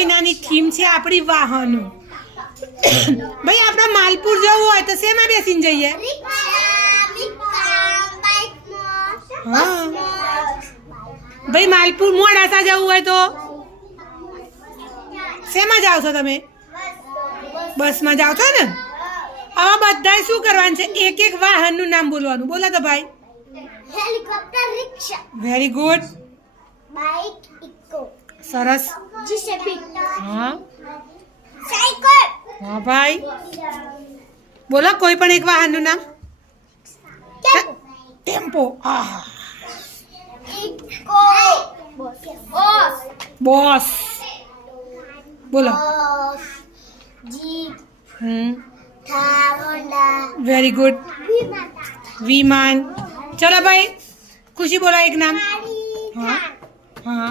મહિનાની થીમ છે આપણી વાહનો. ભાઈ આપણે માલપુર જવું હોય તો શેમાં બેસીને જઈએ? હા ભાઈ માલપુર મોડાસા જવું હોય તો શેમાં જાવ છો તમે? બસમાં જાવ છો ને? હવે બધાએ શું કરવાનું છે? એક એક વાહનનું નામ બોલવાનું. બોલો તો ભાઈ. હેલિકોપ્ટર, રિક્ષા, વેરી ગુડ. બાઇક, ઇકો, સરસ. જીસીબી, હા સાયકલ, હા ભાઈ બોલો કોઈ પણ એક વાહનનું નામ. ટેમ્પો. આહા. ઇકો, બસ, બોસ. બોલો. Jeep, Thar, Honda, very good. વિમાન. ચલો ભાઈ ખુશી બોલો એક નામ. હા હા